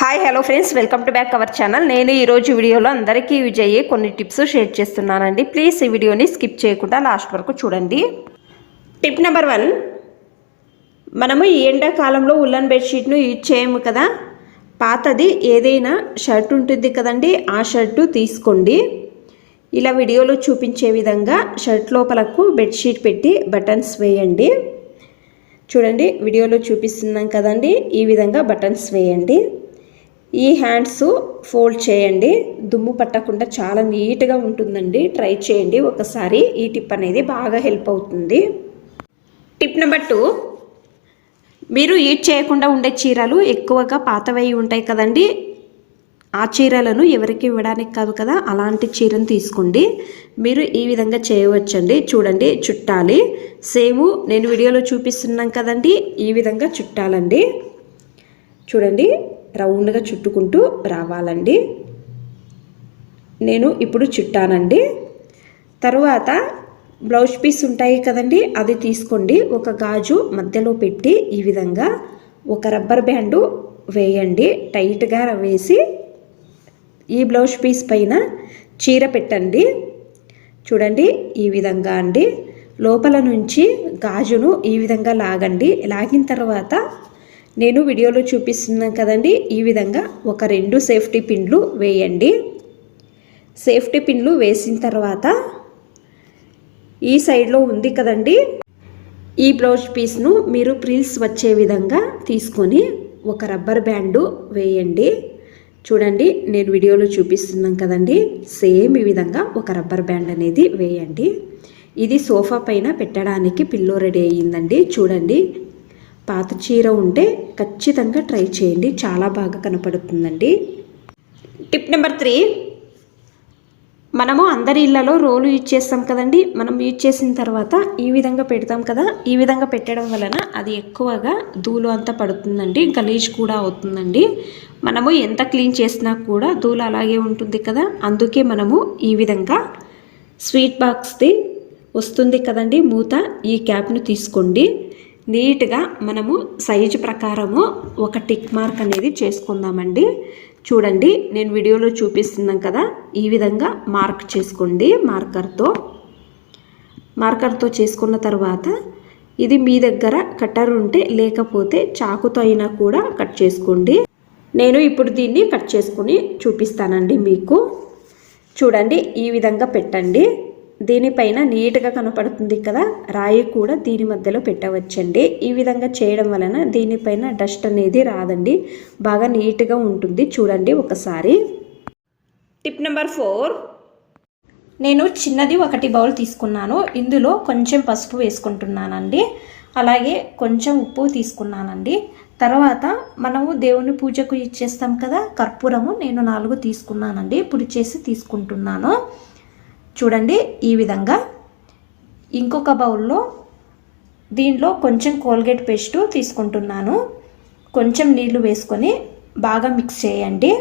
Hi hello friends, welcome to back our channel. నేను ఈరోజు వీడియోలో అందరికీ యూజ్ అయ్యే కొన్ని టిప్స్ షేర్ చేస్తున్నానండి. ప్లీజ్ ఈ వీడియోని స్కిప్ చేయకుండా లాస్ట్ వరకు చూడండి. టిప్ నెంబర్ 1, మనము ఈ ఎండాకాలంలో ఉల్లన్ బెడ్షీట్ను యూజ్ చేయము కదా. పాతది ఏదైనా షర్ట్ ఉంటుంది కదండి, ఆ షర్టు తీసుకోండి. ఇలా వీడియోలో చూపించే విధంగా షర్ట్ లోపలకు బెడ్షీట్ పెట్టి బటన్స్ వేయండి. చూడండి, వీడియోలో చూపిస్తున్నాం కదండి, ఈ విధంగా బటన్స్ వేయండి. ఈ హ్యాండ్స్ ఫోల్డ్ చేయండి. దుమ్ము పట్టకుండా చాలా నీట్గా ఉంటుందండి. ట్రై చేయండి ఒకసారి. ఈ టిప్ అనేది బాగా హెల్ప్ అవుతుంది. టిప్ నెంబర్ 2, మీరు యూజ్ చేయకుండా ఉండే చీరలు ఎక్కువగా పాతవై ఉంటాయి కదండి. ఆ చీరలను ఎవరికి ఇవ్వడానికి కాదు కదా, అలాంటి చీరను తీసుకోండి. మీరు ఈ విధంగా చేయవచ్చండి. చూడండి, చుట్టాలి. సేమ్ నేను వీడియోలో చూపిస్తున్నాం కదండి, ఈ విధంగా చుట్టాలండి. చూడండి, రౌండ్గా చుట్టుకుంటూ రావాలండి. నేను ఇప్పుడు చుట్టానండి. తరువాత బ్లౌజ్ పీస్ ఉంటాయి కదండి, అది తీసుకోండి. ఒక గాజు మధ్యలో పెట్టి ఈ విధంగా ఒక రబ్బర్ బ్యాండు వేయండి. టైట్గా వేసి ఈ బ్లౌజ్ పీస్ పైన చీర పెట్టండి. చూడండి, ఈ విధంగా అండి. లోపల నుంచి గాజును ఈ విధంగా లాగండి. లాగిన తర్వాత నేను వీడియోలో చూపిస్తున్నాను కదండి, ఈ విధంగా ఒక 2 సేఫ్టీ పిన్లు వేయండి. సేఫ్టీ పిన్లు వేసిన తర్వాత ఈ సైడ్లో ఉంది కదండి, ఈ బ్లౌజ్ పీస్ను మీరు ప్రిల్స్ వచ్చే విధంగా తీసుకొని ఒక రబ్బర్ బ్యాండు వేయండి. చూడండి, నేను వీడియోలో చూపిస్తున్నాను కదండి, సేమ్ ఈ విధంగా ఒక రబ్బర్ బ్యాండ్ అనేది వేయండి. ఇది సోఫా పైన పెట్టడానికి పిల్లో రెడీ అయ్యిందండి. చూడండి, పాత చీర ఉంటే ఖచ్చితంగా ట్రై చేయండి, చాలా బాగా కనపడుతుందండి. టిప్ నెంబర్ 3, మనము అందరి ఇళ్లలో రోలు యూజ్ చేస్తాం కదండి. మనం యూజ్ చేసిన తర్వాత ఈ విధంగా పెడతాం కదా. ఈ విధంగా పెట్టడం వలన అది ఎక్కువగా ధూళి అంతా పడుతుందండి, గలీజ్ కూడా అవుతుందండి. మనము ఎంత క్లీన్ చేసినా కూడా ధూళి అలాగే ఉంటుంది కదా. అందుకే మనము ఈ విధంగా స్వీట్ బాక్స్ది వస్తుంది కదండి మూత, ఈ క్యాప్ను తీసుకోండి. నీట్గా మనము సైజు ప్రకారము ఒక టిక్ మార్క్ అనేది చేసుకుందామండి. చూడండి, నేను వీడియోలో చూపిస్తున్నాం కదా, ఈ విధంగా మార్క్ చేసుకోండి. మార్కర్తో చేసుకున్న తర్వాత ఇది మీ దగ్గర కట్టర్ ఉంటే, లేకపోతే చాకుతో అయినా కూడా కట్ చేసుకోండి. నేను ఇప్పుడు దీన్ని కట్ చేసుకుని చూపిస్తానండి మీకు. చూడండి, ఈ విధంగా పెట్టండి. దీనిపైన నీట్గా కనపడుతుంది కదా, రాయి కూడా దీని మధ్యలో పెట్టవచ్చండి. ఈ విధంగా చేయడం వలన దీనిపైన డస్ట్ అనేది రాదండి, బాగా నీట్గా ఉంటుంది. చూడండి ఒకసారి. టిప్ నెంబర్ 4, నేను చిన్నది 1 బౌల్ తీసుకున్నాను. ఇందులో కొంచెం పసుపు వేసుకుంటున్నానండి. అలాగే కొంచెం ఉప్పు తీసుకున్నానండి. తర్వాత మనము దేవుని పూజకు ఇచ్చేస్తాం కదా, కర్పూరము నేను 4 తీసుకున్నానండి. పొడి చేసి తీసుకుంటున్నాను. చూడండి, ఈ విధంగా. ఇంకొక బౌల్లో దీనిలో కొంచెం కోల్గేట్ పేస్టు తీసుకుంటున్నాను. కొంచెం నీళ్లు వేసుకొని బాగా మిక్స్ చేయండి.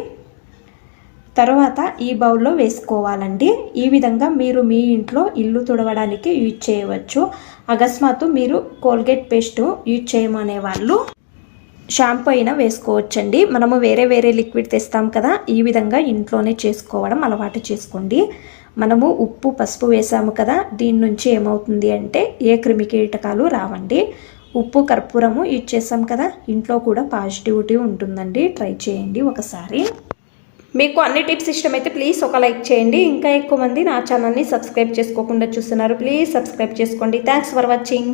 తర్వాత ఈ బౌల్లో వేసుకోవాలండి. ఈ విధంగా మీరు మీ ఇంట్లో ఇల్లు తుడవడానికి యూజ్ చేయవచ్చు. అకస్మాత్తు మీరు కోల్గేట్ పేస్టు యూజ్ చేయమనే వాళ్ళు షాంపూ అయినా వేసుకోవచ్చండి. మనము వేరే లిక్విడ్ తెస్తాం కదా, ఈ విధంగా ఇంట్లోనే చేసుకోవడం అలవాటు చేసుకోండి. మనము ఉప్పు పసుపు వేసాము కదా, దీని నుంచి ఏమవుతుంది అంటే ఏ క్రిమి కీటకాలు రావండి. ఉప్పు కర్పూరము యూజ్ చేసాం కదా, ఇంట్లో కూడా పాజిటివిటీ ఉంటుందండి. ట్రై చేయండి ఒకసారి. మీకు అన్ని టిప్స్ ఇష్టమైతే ప్లీజ్ ఒక లైక్ చేయండి. ఇంకా ఎక్కువ మంది నా ఛానల్ని సబ్స్క్రైబ్ చేసుకోకుండా చూస్తున్నారు, ప్లీజ్ సబ్స్క్రైబ్ చేసుకోండి. Thanks for watching.